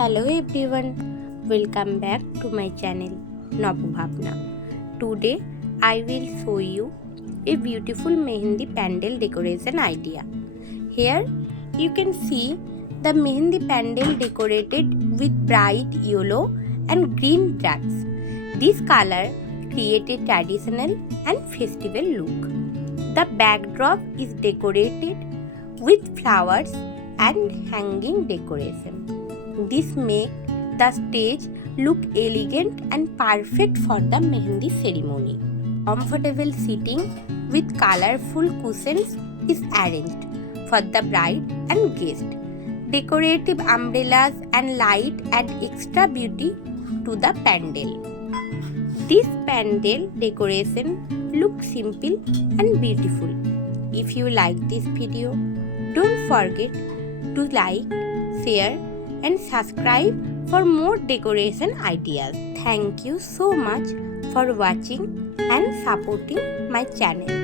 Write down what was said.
Hello everyone, welcome back to my channel nobbhabna. Today I will show you a beautiful Mehandi pandal decoration idea. Here you can see the Mehandi pandal decorated with bright yellow and green drapes. This color creates a traditional and festival look. The backdrop is decorated with flowers and hanging decoration. This makes the stage look elegant and perfect for the Mehandi ceremony. Comfortable seating with colorful cushions is arranged for the bride and guest. Decorative umbrellas and light add extra beauty to the pandal. This pandal decoration looks simple and beautiful. If you like this video, don't forget to like, share and subscribe for more decoration ideas. Thank you so much for watching and supporting my channel.